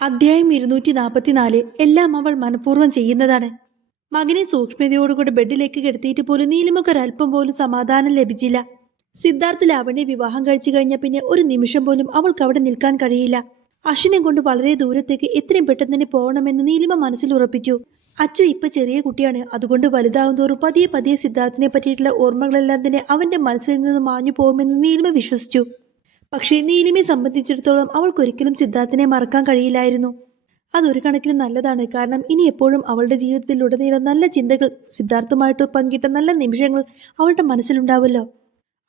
അധ്യായം 244. എല്ലാം അവൾ മനഃപൂർവ്വം ചെയ്യുന്നതാണ്. മകനെ സൂക്ഷ്മതയോടുകൂടി ബെഡിലേക്ക് കിടത്തിയിട്ട് പോലും നീലിമക്കൊരൽപ്പം പോലും സമാധാനം ലഭിച്ചില്ല. സിദ്ധാർത്ഥ് ലാവണ്യെ വിവാഹം കഴിച്ചു കഴിഞ്ഞ പിന്നെ ഒരു നിമിഷം പോലും അവൾക്ക് അവിടെ നിൽക്കാൻ കഴിയില്ല. അശ്വിനെ കൊണ്ട് വളരെ ദൂരത്തേക്ക് എത്രയും പെട്ടെന്ന് തന്നെ പോകണമെന്ന് നീലിമ മനസ്സിൽ ഉറപ്പിച്ചു. അച്ചു ഇപ്പൊ ചെറിയ കുട്ടിയാണ്, അതുകൊണ്ട് വലുതാവും തോറും പതിയെ പതിയെ സിദ്ധാർത്ഥിനെ പറ്റിയിട്ടുള്ള ഓർമ്മകളെല്ലാം തന്നെ അവന്റെ മനസ്സിൽ നിന്ന് മാഞ്ഞു പോകുമെന്ന് നീലിമ വിശ്വസിച്ചു. പക്ഷേ നീലിമയെ സംബന്ധിച്ചിടത്തോളം അവൾക്കൊരിക്കലും സിദ്ധാർത്ഥിനെ മറക്കാൻ കഴിയില്ലായിരുന്നു. അതൊരു കണക്കിന് നല്ലതാണ്. കാരണം ഇനി എപ്പോഴും അവളുടെ ജീവിതത്തിലുടനീളം നല്ല ചിന്തകൾ, സിദ്ധാർത്ഥുമായിട്ട് പങ്കിട്ട നല്ല നിമിഷങ്ങൾ അവളുടെ മനസ്സിലുണ്ടാവുമല്ലോ.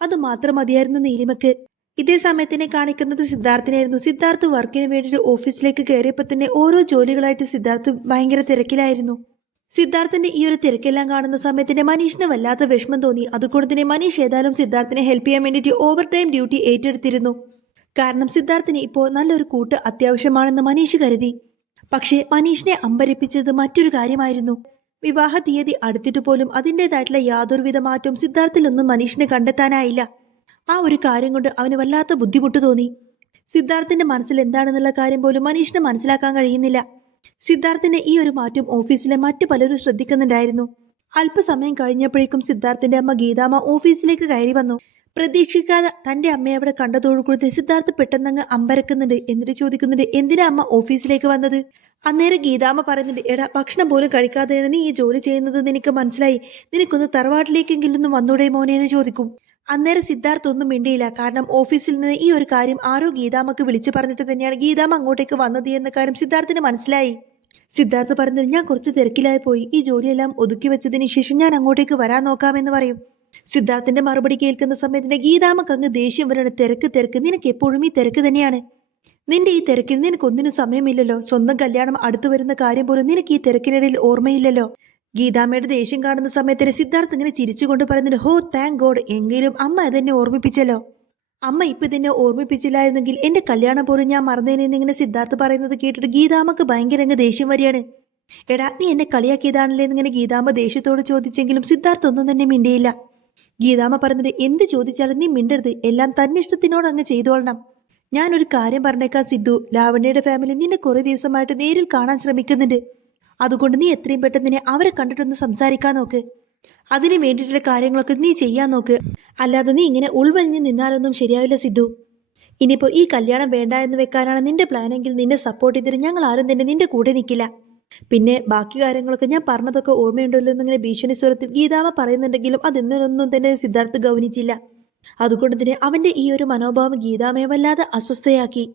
അത് മാത്രം മതിയായിരുന്നു നീലിമയ്ക്ക്. ഇതേ സമയത്തിനെ കാണിക്കുന്നത് സിദ്ധാർത്ഥിനായിരുന്നു. സിദ്ധാർത്ഥ് വർക്കിന് വേണ്ടിയിട്ട് ഓഫീസിലേക്ക് കയറിയപ്പോൾ തന്നെ ഓരോ ജോലികളായിട്ട് സിദ്ധാർത്ഥ് ഭയങ്കര തിരക്കിലായിരുന്നു. സിദ്ധാർത്ഥിന്റെ ഈ ഒരു തിരക്കെല്ലാം കാണുന്ന സമയത്തിന് മനീഷിന് വല്ലാത്ത വിഷമം തോന്നി. അതുകൊണ്ട് തന്നെ മനീഷ് ഏതായാലും സിദ്ധാർത്ഥിനെ ഹെൽപ്പ് ചെയ്യാൻ വേണ്ടിയിട്ട് ഓവർ ടൈം ഡ്യൂട്ടി ഏറ്റെടുത്തിരുന്നു. കാരണം സിദ്ധാർത്ഥിന് ഇപ്പോൾ നല്ലൊരു കൂട്ട് അത്യാവശ്യമാണെന്ന് മനീഷ് കരുതി. പക്ഷേ മനീഷിനെ അമ്പരപ്പിച്ചത് മറ്റൊരു കാര്യമായിരുന്നു. വിവാഹ തീയതി അടുത്തിട്ട് പോലും അതിൻ്റെതായിട്ടുള്ള യാതൊരുവിധ മാറ്റവും സിദ്ധാർത്ഥിലൊന്നും മനീഷിനെ കണ്ടെത്താനായില്ല. ആ ഒരു കാര്യം കൊണ്ട് അവന് വല്ലാത്ത ബുദ്ധിമുട്ട് തോന്നി. സിദ്ധാർത്ഥിന്റെ മനസ്സിൽ എന്താണെന്നുള്ള കാര്യം പോലും മനീഷിന് മനസ്സിലാക്കാൻ കഴിയുന്നില്ല. സിദ്ധാർത്ഥിന്റെ ഈ ഒരു മാറ്റം ഓഫീസിലെ മറ്റു പലരും ശ്രദ്ധിക്കുന്നുണ്ടായിരുന്നു. അല്പസമയം കഴിഞ്ഞപ്പോഴേക്കും സിദ്ധാർത്ഥിന്റെ അമ്മ ഗീതാമ്മ ഓഫീസിലേക്ക് കയറി വന്നു. പ്രതീക്ഷിക്കാതെ തന്റെ അമ്മയെ അവിടെ കണ്ടതോടുകൂടി സിദ്ധാർത്ഥ് പെട്ടെന്നങ്ങ് അമ്പരക്കുന്നുണ്ട്. എന്നിട്ട് ചോദിക്കുന്നുണ്ട്, എന്തിനാ അമ്മ ഓഫീസിലേക്ക് വന്നത്? അന്നേരം ഗീതാമ്മ പറയുന്നുണ്ട്, എടാ ഭക്ഷണം പോലും കഴിക്കാതെയാണ് നീ ഈ ജോലി ചെയ്യുന്നത് നിനക്ക് മനസ്സിലായി. നിനക്കൊന്ന് തറവാട്ടിലേക്കെങ്കിലും ഒന്ന് വന്നൂടെ മോനെ എന്ന് ചോദിക്കും. അന്നേരം സിദ്ധാർത്ഥ് ഒന്നും മിണ്ടിയില്ല. കാരണം ഓഫീസിൽ നിന്ന് ഈ ഒരു കാര്യം ആരോ ഗീതാമ്മക്ക് വിളിച്ചു പറഞ്ഞിട്ട് തന്നെയാണ് ഗീതാമ്മ അങ്ങോട്ടേക്ക് വന്നത് എന്ന കാര്യം സിദ്ധാർത്ഥിന് മനസ്സിലായി. സിദ്ധാർത്ഥ് പറഞ്ഞത്, ഞാൻ കുറച്ച് തിരക്കിലായി പോയി, ഈ ജോലിയെല്ലാം ഒതുക്കി വെച്ചതിന് ശേഷം ഞാൻ അങ്ങോട്ടേക്ക് വരാൻ നോക്കാമെന്ന് പറയും. സിദ്ധാർത്ഥിന്റെ മറുപടി കേൾക്കുന്ന സമയത്തിന് ഗീതാമ്മക്ക് അങ്ങ് ദേഷ്യം വരണം. തിരക്ക് തിരക്ക്, നിനക്ക് എപ്പോഴും ഈ തിരക്ക് തന്നെയാണ്. നിന്റെ ഈ തിരക്കിൽ നിനക്കൊന്നിനും സമയമില്ലല്ലോ. സ്വന്തം കല്യാണം അടുത്തു വരുന്ന കാര്യം പോലും നിനക്ക് ഈ തിരക്കിനിടയിൽ ഓർമ്മയില്ലല്ലോ. ഗീതാമ്മയുടെ ദേഷ്യം കാണുന്ന സമയത്തിന് സിദ്ധാർത്ഥ് ഇങ്ങനെ ചിരിച്ചുകൊണ്ട് പറയുന്നുണ്ട്, ഹോ താങ്ക് ഗോഡ്, എങ്കിലും അമ്മ അതെന്നെ ഓർമ്മിപ്പിച്ചല്ലോ. അമ്മ ഇപ്പൊ ഇതിനെ ഓർമ്മിപ്പിച്ചില്ലായിരുന്നെങ്കിൽ എന്റെ കല്യാണം പോലും ഞാൻ മറന്നേനെന്ന് ഇങ്ങനെ സിദ്ധാർത്ഥ് പറയുന്നത് കേട്ടിട്ട് ഗീതാമ്മക്ക് ഭയങ്കര അങ്ങ് ദേഷ്യം വരികയാണ്. എടാ നീ എന്നെ കളിയാക്കിയതാണല്ലേ എന്നിങ്ങനെ ഗീതാമ്മ ദേഷ്യത്തോട് ചോദിച്ചെങ്കിലും സിദ്ധാർത്ഥ് ഒന്നും തന്നെ മിണ്ടിയില്ല. ഗീതാമ്മ പറഞ്ഞത്, എന്ത് ചോദിച്ചാലും നീ മിണ്ടരുത്, എല്ലാം തന്നിഷ്ടത്തിനോട് അങ്ങ് ചെയ്തോളണം. ഞാനൊരു കാര്യം പറഞ്ഞേക്കാം സിദ്ധു, ലാവണ്യയുടെ ഫാമിലി നിന്നെ കുറെ ദിവസമായിട്ട് നേരിൽ കാണാൻ ശ്രമിക്കുന്നുണ്ട്. അതുകൊണ്ട് നീ എത്രയും പെട്ടെന്ന് തന്നെ അവരെ കണ്ടിട്ടൊന്ന് സംസാരിക്കാൻ നോക്ക്. അതിന് വേണ്ടിയിട്ടുള്ള കാര്യങ്ങളൊക്കെ നീ ചെയ്യാൻ നോക്ക്. അല്ലാതെ നീ ഇങ്ങനെ ഉൾവലിഞ്ഞ് നിന്നാലൊന്നും ശരിയാവില്ല സിദ്ധു. ഇനിയിപ്പോൾ ഈ കല്യാണം വേണ്ട എന്ന് വെക്കാനാണ് നിന്റെ പ്ലാനെങ്കിൽ നിന്നെ സപ്പോർട്ട് ചെയ്തിട്ട് ഞങ്ങൾ ആരും തന്നെ നിന്റെ കൂടെ നിൽക്കില്ല. പിന്നെ ബാക്കി കാര്യങ്ങളൊക്കെ ഞാൻ പറഞ്ഞതൊക്കെ ഓർമ്മയുണ്ടല്ലോ എന്നിങ്ങനെ ഭീഷണി സ്വരത്തിൽ ഗീതാമ്മ പറയുന്നുണ്ടെങ്കിലും അതൊന്നും തന്നെ സിദ്ധാർത്ഥ് ഗൗനിച്ചില്ല. അതുകൊണ്ട് തന്നെ അവന്റെ ഈ ഒരു മനോഭാവം ഗീതാമ്മയെ വല്ലാതെ അസ്വസ്ഥയാക്കി.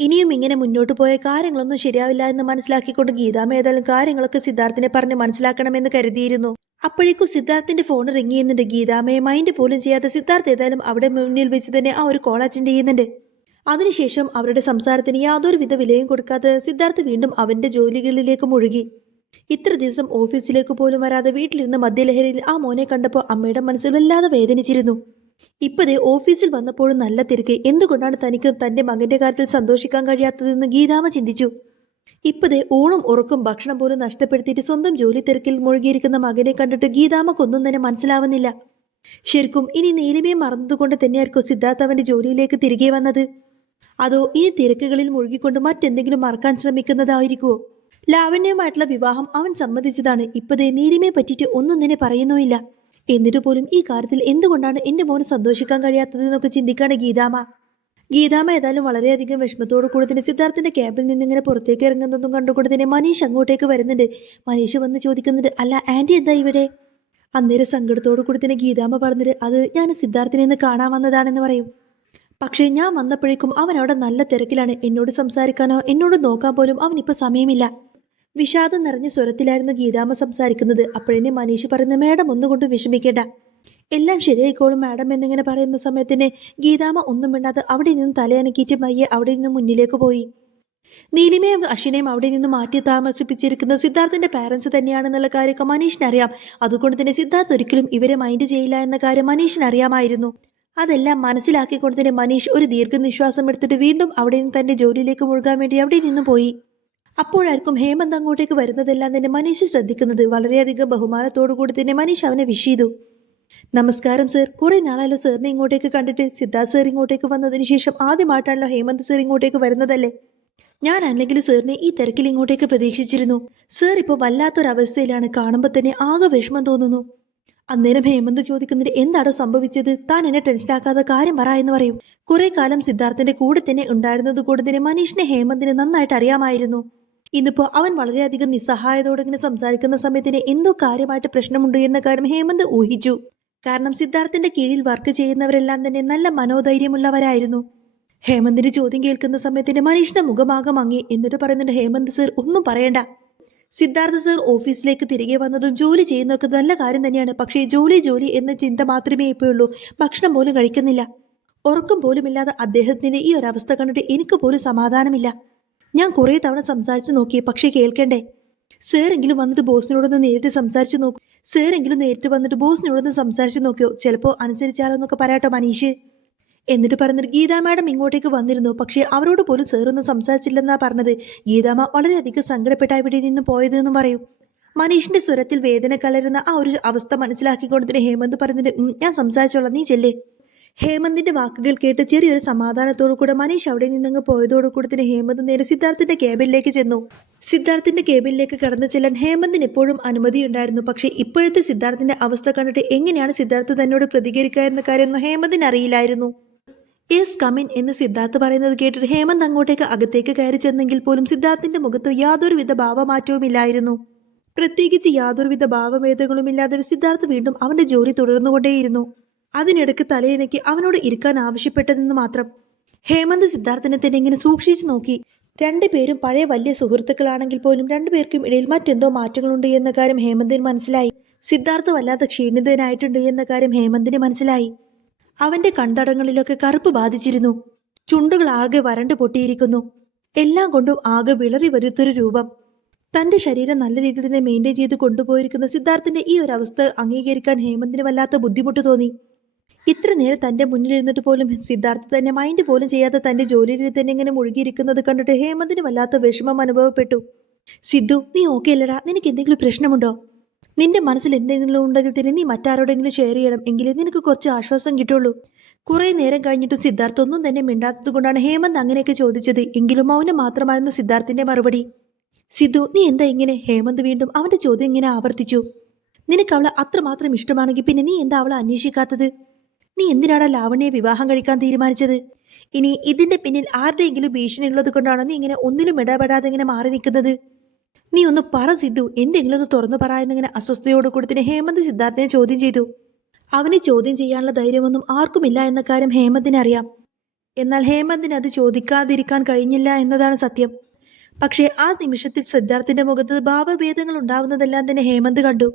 ഇനിയും ഇങ്ങനെ മുന്നോട്ട് പോയ കാര്യങ്ങളൊന്നും ശരിയാവില്ല എന്ന് മനസ്സിലാക്കിക്കൊണ്ട് ഗീതാമ്മ ഏതായാലും കാര്യങ്ങളൊക്കെ സിദ്ധാർത്ഥിനെ പറഞ്ഞ് മനസ്സിലാക്കണമെന്ന് കരുതിയിരുന്നു. അപ്പോഴേക്കും സിദ്ധാർത്ഥിന്റെ ഫോൺ റിങ് ചെയ്യുന്നുണ്ട്. ഗീതാമ്മയെ മൈൻഡ് പോലും ചെയ്യാതെ സിദ്ധാർത്ഥ് ഏതായാലും അവിടെ മുന്നിൽ വെച്ച് തന്നെ ആ ഒരു കോൾ അറ്റൻഡ് ചെയ്യുന്നുണ്ട്. അതിനുശേഷം അവരുടെ സംസാരത്തിന് യാതൊരുവിധ വിലയും കൊടുക്കാതെ സിദ്ധാർത്ഥ് വീണ്ടും അവന്റെ ജോലികളിലേക്ക് മുഴുകി. ഇത്ര ദിവസം ഓഫീസിലേക്ക് പോലും വരാതെ വീട്ടിലിരുന്ന് മദ്യലഹരിയിൽ ആ മോനെ കണ്ടപ്പോൾ അമ്മയുടെ മനസ്സിൽ വല്ലാതെ വേദനിച്ചിരുന്നു. ഇപ്പതേ ഓഫീസിൽ വന്നപ്പോഴും നല്ല തിരക്ക്. എന്തുകൊണ്ടാണ് തനിക്ക് തന്റെ മകന്റെ കാര്യത്തിൽ സന്തോഷിക്കാൻ കഴിയാത്തതെന്ന് ഗീതാമ്മ ചിന്തിച്ചു. ഇപ്പതേ ഊണും ഉറക്കും ഭക്ഷണം പോലും നഷ്ടപ്പെടുത്തിയിട്ട് സ്വന്തം ജോലി തിരക്കിൽ മുഴുകിയിരിക്കുന്ന മകനെ കണ്ടിട്ട് ഗീതാമ്മക്കൊന്നും തന്നെ മനസ്സിലാവുന്നില്ല. ശരിക്കും ഇനി നീലിമയെ മറന്നതുകൊണ്ട് തന്നെയായിരിക്കും സിദ്ധാർത്ഥ് അവന്റെ ജോലിയിലേക്ക് തിരികെ വന്നത്? അതോ ഈ തിരക്കുകളിൽ മുഴുകിക്കൊണ്ട് മറ്റെന്തെങ്കിലും മറക്കാൻ ശ്രമിക്കുന്നതായിരിക്കുമോ? ലാവണ്യവുമായിട്ടുള്ള വിവാഹം അവൻ സമ്മതിച്ചതാണ്. ഇപ്പതേ നീലിമയെ പറ്റിയിട്ട് ഒന്നും തന്നെ പറയുന്നുമില്ല. എന്നിട്ട് പോലും ഈ കാര്യത്തിൽ എന്തുകൊണ്ടാണ് എന്റെ മോന് സന്തോഷിക്കാൻ കഴിയാത്തതെന്നൊക്കെ ചിന്തിക്കാണ് ഗീതാമ്മ. ഗീതാമ്മ ഏതായാലും വളരെയധികം വിഷമത്തോടു കൂടി തന്നെ സിദ്ധാർത്ഥിന്റെ ക്യാബിൽ നിന്നിങ്ങനെ പുറത്തേക്ക് ഇറങ്ങുന്നതും കണ്ടുകൊണ്ട് തന്നെ മനീഷ് അങ്ങോട്ടേക്ക് വരുന്നുണ്ട്. മനീഷ് വന്ന് ചോദിക്കുന്നുണ്ട്, അല്ല ആന്റി എന്താ ഇവിടെ? അന്നേരം സങ്കടത്തോടു കൂടി തന്നെ ഗീതാമ്മ പറഞ്ഞത്, അത് ഞാൻ സിദ്ധാർത്ഥിനെ ഒന്ന് കാണാൻ വന്നതാണെന്ന് പറയും. പക്ഷേ ഞാൻ വന്നപ്പോഴേക്കും അവൻ അവിടെ നല്ല തിരക്കിലാണ്. എന്നോട് സംസാരിക്കാനോ എന്നോട് നോക്കാൻ പോലും അവനിപ്പോൾ സമയമില്ല. വിഷാദം നിറഞ്ഞ സ്വരത്തിലായിരുന്നു ഗീതാമ്മ സംസാരിക്കുന്നത്. അപ്പോഴെന്നെ മനീഷ് പറയുന്ന, മേഡം ഒന്നുകൊണ്ട് വിഷമിക്കേണ്ട, എല്ലാം ശരിയായിക്കോളും മാഡം എന്നിങ്ങനെ പറയുന്ന സമയത്തിന് ഗീതാമ്മ ഒന്നും മിണ്ടാതെ അവിടെ നിന്ന് തലയനക്കിയിട്ട് മയ്യെ അവിടെ നിന്ന് മുന്നിലേക്ക് പോയി. നീലിമയും അശ്വിനെയും അവിടെ നിന്ന് മാറ്റി താമസിപ്പിച്ചിരിക്കുന്ന സിദ്ധാർത്ഥിന്റെ പാരൻസ് തന്നെയാണെന്നുള്ള കാര്യമൊക്കെ മനീഷിനറിയാം. അതുകൊണ്ട് തന്നെ സിദ്ധാർത്ഥ് ഒരിക്കലും ഇവരെ മൈൻഡ് ചെയ്യില്ല എന്ന കാര്യം മനീഷിനറിയാമായിരുന്നു. അതെല്ലാം മനസ്സിലാക്കിക്കൊണ്ട് തന്നെ മനീഷ് ഒരു ദീർഘനിശ്വാസം എടുത്തിട്ട് വീണ്ടും അവിടെ നിന്ന് തന്റെ ജോലിയിലേക്ക് മുഴുകാൻ വേണ്ടി അവിടെ നിന്ന് പോയി. അപ്പോഴായിരിക്കും ഹേമന്ത് അങ്ങോട്ടേക്ക് വരുന്നതെല്ലാം തന്നെ മനീഷ് ശ്രദ്ധിക്കുന്നത്. വളരെയധികം ബഹുമാനത്തോടു കൂടി തന്നെ മനീഷ് അവനെ വിഷ് ചെയ്തു. നമസ്കാരം സർ, കുറെ നാളായല്ലോ സാറിനെ ഇങ്ങോട്ടേക്ക് കണ്ടിട്ട്. സിദ്ധാർത്ഥ് സർ ഇങ്ങോട്ടേക്ക് വന്നതിന് ശേഷം ആദ്യമായിട്ടാണല്ലോ ഹേമന്ത് സർ ഇങ്ങോട്ടേക്ക് വരുന്നതല്ലേ? ഞാൻ അല്ലെങ്കിൽ സാറിനെ ഈ തിരക്കിൽ ഇങ്ങോട്ടേക്ക് പ്രതീക്ഷിച്ചിരുന്നു. സാർ ഇപ്പോൾ വല്ലാത്തൊരവസ്ഥയിലാണ്. കാണുമ്പോൾ തന്നെ ആകെ വിഷമം തോന്നുന്നു. അന്നേരം ഹേമന്ത് ചോദിക്കുന്നത് എന്താണോ സംഭവിച്ചത്? താൻ എന്നെ ടെൻഷനാക്കാതെ കാര്യം പറ എന്ന് പറയും. കുറെ കാലം സിദ്ധാർത്ഥന്റെ കൂടെ തന്നെ ഉണ്ടായിരുന്നത് കൊണ്ട് തന്നെ മനീഷിനെ ഹേമന്തിനെ നന്നായിട്ട് അറിയാമായിരുന്നു. ഇന്നിപ്പോ അവൻ വളരെയധികം നിസ്സഹായതയോടെ ഇങ്ങനെ സംസാരിക്കുന്ന സമയത്തിന് എന്തോ കാര്യമായിട്ട് പ്രശ്നമുണ്ട് എന്ന കാര്യം ഹേമന്ത് ഊഹിച്ചു. കാരണം സിദ്ധാർത്ഥന്റെ കീഴിൽ വർക്ക് ചെയ്യുന്നവരെല്ലാം തന്നെ നല്ല മനോധൈര്യമുള്ളവരായിരുന്നു. ഹേമന്തിന്റെ ചോദ്യം കേൾക്കുന്ന സമയത്തിന് മനീഷിന്റെ മുഖമാകെ മങ്ങി. എന്നിട്ട് പറയുന്നുണ്ട്, ഹേമന്ത് സർ ഒന്നും പറയണ്ട. സിദ്ധാർത്ഥ സർ ഓഫീസിലേക്ക് തിരികെ വന്നതും ജോലി ചെയ്യുന്നതൊക്കെ നല്ല കാര്യം തന്നെയാണ്. പക്ഷേ ജോലി എന്ന ചിന്ത മാത്രമേ ഇപ്പോഴുള്ളൂ. ഭക്ഷണം പോലും കഴിക്കുന്നില്ല. ഉറക്കം പോലും ഇല്ലാതെ അദ്ദേഹത്തിന്റെ ഈ ഒരു അവസ്ഥ കണ്ടിട്ട് എനിക്ക് പോലും സമാധാനമില്ല. ഞാൻ കുറേ തവണ സംസാരിച്ചു നോക്കി, പക്ഷേ കേൾക്കണ്ടേ. സാറെങ്കിലും വന്നിട്ട് ബോസിനോടൊന്ന് നേരിട്ട് സംസാരിച്ചു നോക്കൂ. സാറെങ്കിലും നേരിട്ട് വന്നിട്ട് ബോസിനോടൊന്ന് സംസാരിച്ചു നോക്കിയോ, ചിലപ്പോൾ അനുസരിച്ചാലോ എന്നൊക്കെ പറയാട്ടോ മനീഷ്. എന്നിട്ട് പറഞ്ഞിട്ട് ഗീതാ മാഡം ഇങ്ങോട്ടേക്ക് വന്നിരുന്നു. പക്ഷേ അവരോട് പോലും സാറൊന്നും സംസാരിച്ചില്ലെന്നാ പറഞ്ഞത്. ഗീതാമ്മ വളരെയധികം സങ്കടപ്പെട്ട ഇവിടെ നിന്ന് പോയതെന്നും പറയും. മനീഷിന്റെ സ്വരത്തിൽ വേദന കലരുന്ന ആ ഒരു അവസ്ഥ മനസ്സിലാക്കിക്കൊണ്ടതിന് ഹേമന്ത് പറഞ്ഞിട്ട് ഞാൻ സംസാരിച്ചോളാം, നീ ചെല്ലേ. ഹേമന്തിന്റെ വാക്കുകൾ കേട്ട് ചെറിയൊരു സമാധാനത്തോടു കൂടെ മനീഷ് അവിടെ നിന്നങ്ങ് പോയതോടുകൂടി തന്നെ ഹേമന്ത് നേരെ സിദ്ധാർത്ഥിന്റെ കേബിനിലേക്ക് ചെന്നു. സിദ്ധാർത്ഥിന്റെ കേബിനിലേക്ക് കടന്നു ചെല്ലാൻ ഹേമന്തിന് എപ്പോഴും അനുമതിയുണ്ടായിരുന്നു. പക്ഷേ ഇപ്പോഴത്തെ സിദ്ധാർത്ഥിന്റെ അവസ്ഥ കണ്ടിട്ട് എങ്ങനെയാണ് സിദ്ധാർത്ഥ് തന്നോട് പ്രതികരിക്കുക എന്ന കാര്യമൊന്നും ഹേമന്തിന് അറിയില്ലായിരുന്നു. യെസ് കമിൻ എന്ന് സിദ്ധാർത്ഥ് പറയുന്നത് കേട്ടിട്ട് ഹേമന്ത് അങ്ങോട്ടേക്ക് അകത്തേക്ക് കയറി ചെന്നെങ്കിൽ പോലും സിദ്ധാർത്ഥിന്റെ മുഖത്ത് യാതൊരുവിധ ഭാവമാറ്റവുമില്ലായിരുന്നു. പ്രത്യേകിച്ച് യാതൊരുവിധ ഭാവഭേദങ്ങളുമില്ലാതെ സിദ്ധാർത്ഥ് വീണ്ടും അവന്റെ ജോലി തുടർന്നുകൊണ്ടേയിരുന്നു. അതിനിടയ്ക്ക് തലയിണയ്ക്ക് അവനോട് ഇരിക്കാൻ ആവശ്യപ്പെട്ടതെന്ന് മാത്രം. ഹേമന്ത് സിദ്ധാർത്ഥിനെ തന്നെ ഇങ്ങനെ സൂക്ഷിച്ചു നോക്കി. രണ്ടുപേരും പഴയ വലിയ സുഹൃത്തുക്കളാണെങ്കിൽ പോലും രണ്ടുപേർക്കും ഇടയിൽ മറ്റെന്തോ മാറ്റങ്ങളുണ്ട് എന്ന കാര്യം ഹേമന്തിന് മനസ്സിലായി. സിദ്ധാർത്ഥ് വല്ലാത്ത ക്ഷീണിതനായിട്ടുണ്ട് എന്ന കാര്യം ഹേമന്തിന് മനസ്സിലായി. അവന്റെ കൺതടങ്ങളിലൊക്കെ കറുപ്പ് ബാധിച്ചിരുന്നു. ചുണ്ടുകൾ ആകെ വരണ്ടു പൊട്ടിയിരിക്കുന്നു. എല്ലാം കൊണ്ടും ആകെ വിളറി വരുത്തൊരു രൂപം. തന്റെ ശരീരം നല്ല രീതിയിൽ തന്നെ മെയിൻറ്റെയിൻ ചെയ്ത് കൊണ്ടുപോയിരിക്കുന്ന സിദ്ധാർത്ഥിന്റെ ഈ ഒരു അവസ്ഥ അംഗീകരിക്കാൻ ഹേമന്തിന് വല്ലാത്ത ബുദ്ധിമുട്ട് തോന്നി. ഇത്ര നേരം തന്റെ മുന്നിലിരുന്നിട്ട് പോലും സിദ്ധാർത്ഥ് തന്നെ മൈൻഡ് പോലും ചെയ്യാതെ തന്റെ ജോലിയിൽ തന്നെ ഇങ്ങനെ മുഴുകിയിരിക്കുന്നത് കണ്ടിട്ട് ഹേമന്തിന് വല്ലാത്ത വിഷമം അനുഭവപ്പെട്ടു. സിദ്ധു, നീ ഓക്കെ അല്ലടാ? നിനക്ക് എന്തെങ്കിലും പ്രശ്നമുണ്ടോ? നിന്റെ മനസ്സിൽ എന്തെങ്കിലും ഉണ്ടെങ്കിൽ തന്നെ നീ മറ്റാരോടെങ്കിലും ഷെയർ ചെയ്യണം. എങ്കിലേ നിനക്ക് കുറച്ച് ആശ്വാസം കിട്ടുള്ളൂ. കുറെ നേരം കഴിഞ്ഞിട്ടും സിദ്ധാർത്ഥ് ഒന്നും തന്നെ മിണ്ടാത്തത് കൊണ്ടാണ് ഹേമന്ത് അങ്ങനെയൊക്കെ ചോദിച്ചത്. എങ്കിലും മൗനം മാത്രമായിരുന്നു സിദ്ധാർത്ഥിന്റെ മറുപടി. സിദ്ധു, നീ എന്താ ഇങ്ങനെ? ഹേമന്ത് വീണ്ടും അവന്റെ ചോദ്യം ഇങ്ങനെ ആവർത്തിച്ചു. നിനക്ക് അവളെ അത്രമാത്രം ഇഷ്ടമാണെങ്കിൽ പിന്നെ നീ എന്താ അവളെ അന്വേഷിക്കാത്തത്? നീ എന്തിനാണ് ലാവണ്യെ വിവാഹം കഴിക്കാൻ തീരുമാനിച്ചത്? ഇനി ഇതിന്റെ പിന്നിൽ ആരുടെയെങ്കിലും ഭീഷണി ഉള്ളത് കൊണ്ടാണോ നീ ഇങ്ങനെ ഒന്നിലും ഇടപെടാതെ ഇങ്ങനെ മാറി നിൽക്കുന്നത്? നീ ഒന്ന് പറ സിദ്ധു, എന്തെങ്കിലും ഒന്ന് തുറന്നു പറ എന്നിങ്ങനെ അസ്വസ്ഥയോട് കൂടത്തിന് ഹേമന്ത് സിദ്ധാർത്ഥിനെ ചോദ്യം ചെയ്തു. അവനെ ചോദ്യം ചെയ്യാനുള്ള ധൈര്യമൊന്നും ആർക്കുമില്ല എന്ന കാര്യം ഹേമന്തിന് അറിയാം. എന്നാൽ ഹേമന്തിന് അത് ചോദിക്കാതിരിക്കാൻ കഴിഞ്ഞില്ല എന്നതാണ് സത്യം. പക്ഷേ ആ നിമിഷത്തിൽ സിദ്ധാർത്ഥിന്റെ മുഖത്ത് ഭാവഭേദങ്ങൾ ഉണ്ടാവുന്നതെല്ലാം തന്നെ ഹേമന്ത് കണ്ടു.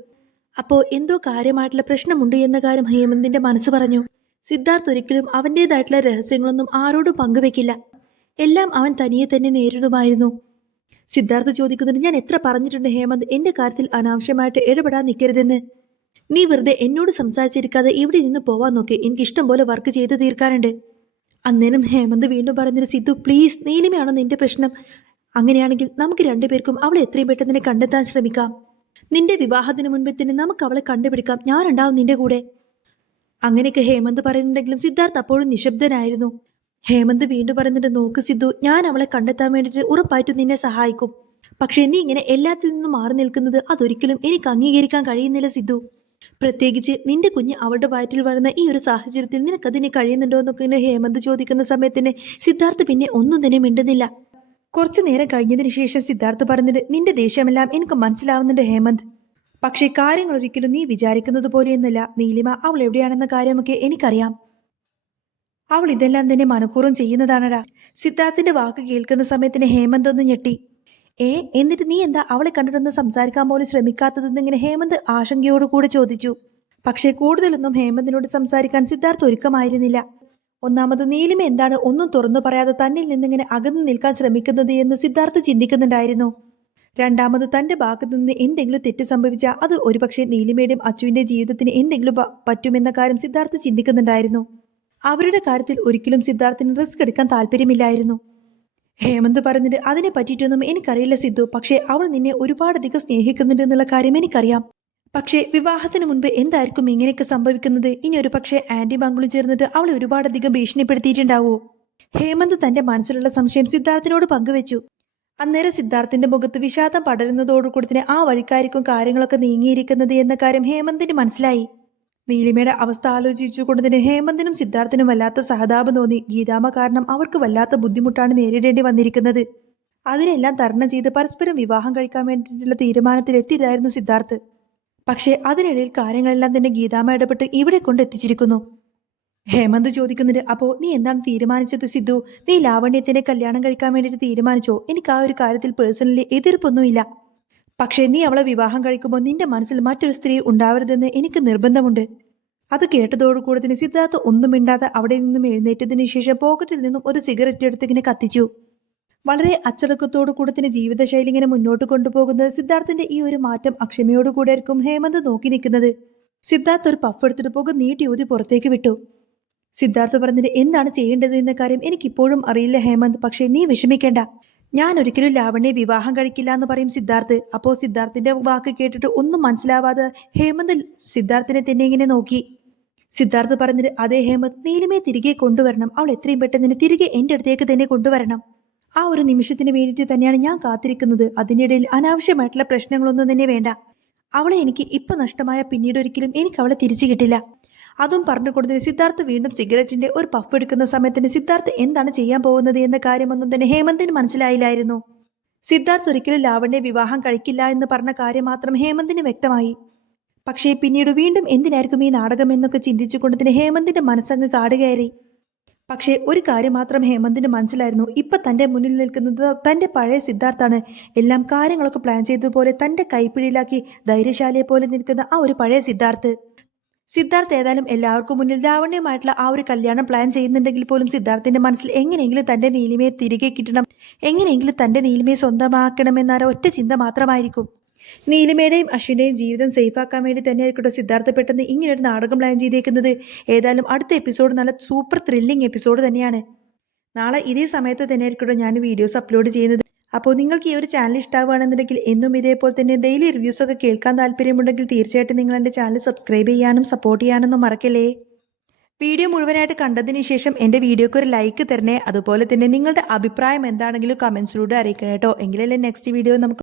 അപ്പോൾ എന്തോ കാര്യമായിട്ടുള്ള പ്രശ്നമുണ്ട് എന്ന കാര്യം ഹേമന്തിന്റെ മനസ്സ് പറഞ്ഞു. സിദ്ധാർത്ഥ് ഒരിക്കലും അവൻ്റെതായിട്ടുള്ള രഹസ്യങ്ങളൊന്നും ആരോടും പങ്കുവെക്കില്ല. എല്ലാം അവൻ തനിയെ തന്നെ നേരിടുമായിരുന്നു. സിദ്ധാർത്ഥ് ചോദിക്കുന്നത്, ഞാൻ എത്ര പറഞ്ഞിട്ടുണ്ട് ഹേമന്ത് എന്റെ കാര്യത്തിൽ അനാവശ്യമായിട്ട് ഇടപെടാൻ നിൽക്കരുതെന്ന്. നീ വെറുതെ എന്നോട് സംസാരിച്ചിരിക്കാതെ ഇവിടെ നിന്ന് പോവാൻ നോക്കി. എനിക്ക് ഇഷ്ടം പോലെ വർക്ക് ചെയ്ത് തീർക്കാനുണ്ട്. അന്നേരം ഹേമന്ത് വീണ്ടും പറഞ്ഞിട്ട്, സിദ്ധു പ്ലീസ്, നീലിമയാണോ നിന്റെ പ്രശ്നം? അങ്ങനെയാണെങ്കിൽ നമുക്ക് രണ്ടുപേർക്കും അവളെ എത്രയും പെട്ടെന്ന് കണ്ടെത്താൻ ശ്രമിക്കാം. നിന്റെ വിവാഹത്തിന് മുൻപേ തന്നെ നമുക്ക് അവളെ കണ്ടുപിടിക്കാം. ഞാനുണ്ടാവും നിന്റെ കൂടെ. അങ്ങനെയൊക്കെ ഹേമന്ത് പറയുന്നുണ്ടെങ്കിലും സിദ്ധാർത്ഥ് അപ്പോഴും നിശബ്ദനായിരുന്നു. ഹേമന്ത് വീണ്ടും പറയുന്നുണ്ട്, നോക്ക് സിദ്ധു, ഞാൻ അവളെ കണ്ടെത്താൻ വേണ്ടിയിട്ട് ഉറപ്പായിട്ടും നിന്നെ സഹായിക്കും. പക്ഷെ നീ ഇങ്ങനെ എല്ലാത്തിൽ നിന്നും മാറി നിൽക്കുന്നത് അതൊരിക്കലും എനിക്ക് അംഗീകരിക്കാൻ കഴിയുന്നില്ല സിദ്ധു. പ്രത്യേകിച്ച് നിന്റെ കുഞ്ഞ് അവളുടെ വയറ്റിൽ വരുന്ന ഈ ഒരു സാഹചര്യത്തിൽ നിനക്കതിന് കഴിയുന്നുണ്ടോ എന്നൊക്കെ ഹേമന്ത് ചോദിക്കുന്ന സമയത്തിന് സിദ്ധാർത്ഥ് പിന്നെ ഒന്നും തന്നെ മിണ്ടുന്നില്ല. കുറച്ചു നേരം കഴിഞ്ഞതിന് ശേഷം സിദ്ധാർത്ഥ് പറഞ്ഞിട്ട്, നിന്റെ ദേഷ്യമെല്ലാം എനിക്ക് മനസ്സിലാവുന്നുണ്ട് ഹേമന്ത്. പക്ഷേ കാര്യങ്ങൾ ഒരിക്കലും നീ വിചാരിക്കുന്നത് പോലെയൊന്നുമില്ല. നീലിമ അവൾ എവിടെയാണെന്ന കാര്യമൊക്കെ എനിക്കറിയാം. അവൾ ഇതെല്ലാം തന്നെ മനഃപൂർവ്വം ചെയ്യുന്നതാണടാ. സിദ്ധാർത്ഥിന്റെ വാക്ക് കേൾക്കുന്ന സമയത്തിന് ഹേമന്ത് ഒന്ന് ഞെട്ടി. എന്നിട്ട് നീ എന്താ അവളെ കണ്ടിട്ടൊന്ന് സംസാരിക്കാൻ പോലും ശ്രമിക്കാത്തതെന്നിങ്ങനെ ഹേമന്ത് ആശങ്കയോടുകൂടെ ചോദിച്ചു. പക്ഷേ കൂടുതലൊന്നും ഹേമന്തിനോട് സംസാരിക്കാൻ സിദ്ധാർത്ഥ് ഒരുക്കമായിരുന്നില്ല. ഒന്നാമത് നീലിമ എന്താണ് ഒന്നും തുറന്നു പറയാതെ തന്നിൽ നിന്നിങ്ങനെ അകന്നു നിൽക്കാൻ ശ്രമിക്കുന്നത് എന്ന് സിദ്ധാർത്ഥ് ചിന്തിക്കുന്നുണ്ടായിരുന്നു. രണ്ടാമത് തന്റെ ഭാഗത്തു നിന്ന് എന്തെങ്കിലും തെറ്റ് സംഭവിച്ചാൽ അത് ഒരുപക്ഷെ നീലിമയുടെയും അച്ചുവിന്റെ ജീവിതത്തിന് എന്തെങ്കിലും പറ്റുമെന്ന കാര്യം സിദ്ധാർത്ഥ് ചിന്തിക്കുന്നുണ്ടായിരുന്നു. അവരുടെ കാര്യത്തിൽ ഒരിക്കലും സിദ്ധാർത്ഥിന് റിസ്ക് എടുക്കാൻ താല്പര്യമില്ലായിരുന്നു. ഹേമന്ത് പറഞ്ഞിട്ട്, അതിനെ പറ്റിയിട്ടൊന്നും എനിക്കറിയില്ല സിദ്ധു. പക്ഷേ അവൾ നിന്നെ ഒരുപാടധികം സ്നേഹിക്കുന്നുണ്ട് എന്നുള്ള കാര്യം എനിക്കറിയാം. പക്ഷേ വിവാഹത്തിന് മുൻപ് എന്തായിരിക്കും ഇങ്ങനെയൊക്കെ സംഭവിക്കുന്നത്? ഇനി ഒരു പക്ഷേ ആന്റി മംഗളും ചേർന്നിട്ട് അവളെ ഒരുപാടധികം ഭീഷണിപ്പെടുത്തിയിട്ടുണ്ടാവോ? ഹേമന്ത് തന്റെ മനസ്സിലുള്ള സംശയം സിദ്ധാർത്ഥിനോട് പങ്കുവെച്ചു. അന്നേരം സിദ്ധാർത്ഥിന്റെ മുഖത്ത് വിഷാദം പടരുന്നതോടുകൂടി തന്നെ ആ വഴിക്കായിരിക്കും കാര്യങ്ങളൊക്കെ നീങ്ങിയിരിക്കുന്നത് എന്ന കാര്യം ഹേമന്തിന് മനസ്സിലായി. നീലിമയുടെ അവസ്ഥ ആലോചിച്ചുകൊണ്ട് തന്നെ ഹേമന്തിനും സിദ്ധാർത്ഥിനും വല്ലാത്ത സഹതാപം തോന്നി. ഗീതാമ്മ കാരണം അവർക്ക് വല്ലാത്ത ബുദ്ധിമുട്ടാണ് നേരിടേണ്ടി വന്നിരിക്കുന്നത്. അതിനെല്ലാം തരണം ചെയ്ത് പരസ്പരം വിവാഹം കഴിക്കാൻ വേണ്ടിയിട്ടുള്ള തീരുമാനത്തിലെത്തിയതായിരുന്നു സിദ്ധാർത്ഥ്. പക്ഷേ അതിനിടയിൽ കാര്യങ്ങളെല്ലാം തന്നെ ഗീതാമ്മ ഇടപെട്ട് ഇവിടെ കൊണ്ടെത്തിച്ചിരിക്കുന്നു. ഹേമന്ത് ചോദിക്കുന്നുണ്ട്, അപ്പോ നീ എന്താണ് തീരുമാനിച്ചത് സിദ്ധു? നീ ലാവണ്യത്തിനെ കല്യാണം കഴിക്കാൻ വേണ്ടിയിട്ട് തീരുമാനിച്ചോ? എനിക്ക് ആ ഒരു കാര്യത്തിൽ പേഴ്സണലി എതിർപ്പൊന്നുമില്ല. പക്ഷേ നീ അവളെ വിവാഹം കഴിക്കുമ്പോൾ നിന്റെ മനസ്സിൽ മറ്റൊരു സ്ത്രീ ഉണ്ടാവരുതെന്ന് എനിക്ക് നിർബന്ധമുണ്ട്. അത് കേട്ടതോടുകൂടി തന്നെ സിദ്ധാർത്ഥ് ഒന്നും മിണ്ടാതെ അവിടെ നിന്നും എഴുന്നേറ്റതിന് ശേഷം പോക്കറ്റിൽ നിന്നും ഒരു സിഗരറ്റ് എടുത്ത് ഇങ്ങനെ കത്തിച്ചു. വളരെ അച്ചടക്കത്തോടു കൂടെ തന്നെ ജീവിതശൈലി ഇങ്ങനെ മുന്നോട്ട് കൊണ്ടുപോകുന്നത് സിദ്ധാർത്ഥിന്റെ ഈ ഒരു മാറ്റം അക്ഷമയോടുകൂടെ ആയിരിക്കും ഹേമന്ത് നോക്കി നിൽക്കുന്നത്. സിദ്ധാർത്ഥ് ഒരു പഫ് എടുത്തിട്ട് പുക നീട്ടി ഊതി പുറത്തേക്ക് വിട്ടു. സിദ്ധാർത്ഥ് പറഞ്ഞിട്ട് എന്താണ് ചെയ്യേണ്ടത് എന്ന കാര്യം എനിക്കിപ്പോഴും അറിയില്ല ഹേമന്ത്. പക്ഷേ നീ വിഷമിക്കേണ്ട, ഞാൻ ഒരിക്കലും ലാവണ്യെ വിവാഹം കഴിക്കില്ല എന്ന് പറയും സിദ്ധാർത്ഥ്. അപ്പോ സിദ്ധാർത്ഥിന്റെ വാക്ക് കേട്ടിട്ട് ഒന്നും മനസ്സിലാവാതെ ഹേമന്ത് സിദ്ധാർത്ഥിനെ തന്നെ ഇങ്ങനെ നോക്കി. സിദ്ധാർത്ഥ് പറഞ്ഞിട്ട്, അതേ ഹേമന്ത്, നീലിമയെ തിരികെ കൊണ്ടുവരണം. അവൾ എത്രയും പെട്ടെന്ന് തിരികെ എന്റെ അടുത്തേക്ക് തന്നെ കൊണ്ടുവരണം. ആ ഒരു നിമിഷത്തിന് വേണ്ടിയിട്ട് തന്നെയാണ് ഞാൻ കാത്തിരിക്കുന്നത്. അതിനിടയിൽ അനാവശ്യമായിട്ടുള്ള പ്രശ്നങ്ങളൊന്നും തന്നെ വേണ്ട. അവളെ എനിക്ക് ഇപ്പൊ നഷ്ടമായ പിന്നീട് ഒരിക്കലും എനിക്ക് അവളെ തിരിച്ചു കിട്ടില്ല. അതും പറഞ്ഞു കൊടുത്തത് സിദ്ധാർത്ഥ് വീണ്ടും സിഗരറ്റിന്റെ ഒരു പഫ് എടുക്കുന്ന സമയത്തിന് സിദ്ധാർത്ഥ് എന്താണ് ചെയ്യാൻ പോകുന്നത് എന്ന കാര്യമൊന്നും തന്നെ ഹേമന്തിന് മനസ്സിലായില്ലായിരുന്നു. സിദ്ധാർത്ഥ് ഒരിക്കലും ലാവണ്യെ വിവാഹം കഴിക്കില്ല എന്ന് പറഞ്ഞ കാര്യം മാത്രം ഹേമന്തിന് വ്യക്തമായി. പക്ഷേ പിന്നീട് വീണ്ടും എന്തിനായിരിക്കും ഈ നാടകം എന്നൊക്കെ ചിന്തിച്ചുകൊണ്ട് തന്നെ ഹേമന്തിന്റെ മനസ്സങ്ങ് കാടുകയറി. പക്ഷേ ഒരു കാര്യം മാത്രം ഹേമന്തിന് മനസ്സിലായിരുന്നു. ഇപ്പൊ തന്റെ മുന്നിൽ നിൽക്കുന്നത് തന്റെ പഴയ സിദ്ധാർത്ഥാണ്. എല്ലാം കാര്യങ്ങളൊക്കെ പ്ലാൻ ചെയ്തതുപോലെ തന്റെ കൈപ്പിടിയിലാക്കി ധൈര്യശാലിയെ പോലെ നിൽക്കുന്ന ആ ഒരു പഴയ സിദ്ധാർത്ഥ്. സിദ്ധാർത്ഥ് ഏതായാലും എല്ലാവർക്കും മുന്നിൽ ലാവണ്യമായിട്ടുള്ള ആ ഒരു കല്യാണം പ്ലാൻ ചെയ്യുന്നുണ്ടെങ്കിൽ പോലും സിദ്ധാർത്ഥിന്റെ മനസ്സിൽ എങ്ങനെയെങ്കിലും തന്റെ നീലിമയെ തിരികെ കിട്ടണം, എങ്ങനെയെങ്കിലും തന്റെ നീലിമയെ സ്വന്തമാക്കണമെന്ന ഒറ്റ ചിന്ത മാത്രമായിരിക്കും. നീലിമയുടെയും അശ്വിന്റെയും ജീവിതം സേഫാക്കാൻ വേണ്ടി തന്നെയായിരിക്കട്ടെ സിദ്ധാർത്ഥ പെട്ടെന്ന് ഇങ്ങനൊരു നാടകം പ്ലാൻ ചെയ്തേക്കുന്നത്. ഏതായാലും അടുത്ത എപ്പിസോഡ് നല്ല സൂപ്പർ ത്രില്ലിംഗ് എപ്പിസോഡ് തന്നെയാണ്. നാളെ ഇതേ സമയത്ത് തന്നെയായിരിക്കട്ടെ ഞാൻ വീഡിയോസ് അപ്ലോഡ് ചെയ്യുന്നത്. അപ്പോൾ നിങ്ങൾക്ക് ഈ ഒരു ചാനൽ ഇഷ്ടമാവുകയാണെന്നുണ്ടെങ്കിൽ എന്നും ഇതേപോലെ തന്നെ ഡെയിലി റിവ്യൂസൊക്കെ കേൾക്കാൻ താല്പര്യമുണ്ടെങ്കിൽ തീർച്ചയായിട്ടും നിങ്ങൾ എൻ്റെ ചാനൽ സബ്സ്ക്രൈബ് ചെയ്യാനും സപ്പോർട്ട് ചെയ്യാനൊന്നും മറക്കല്ലേ. വീഡിയോ മുഴുവനായിട്ട് കണ്ടതിന് ശേഷം എൻ്റെ വീഡിയോക്ക് ഒരു ലൈക്ക് തരണേ. അതുപോലെ തന്നെ നിങ്ങളുടെ അഭിപ്രായം എന്താണെങ്കിലും കമൻസിലൂടെ അറിയിക്കണം കേട്ടോ. എങ്കിലല്ലേ നെക്സ്റ്റ് വീഡിയോ നമുക്ക്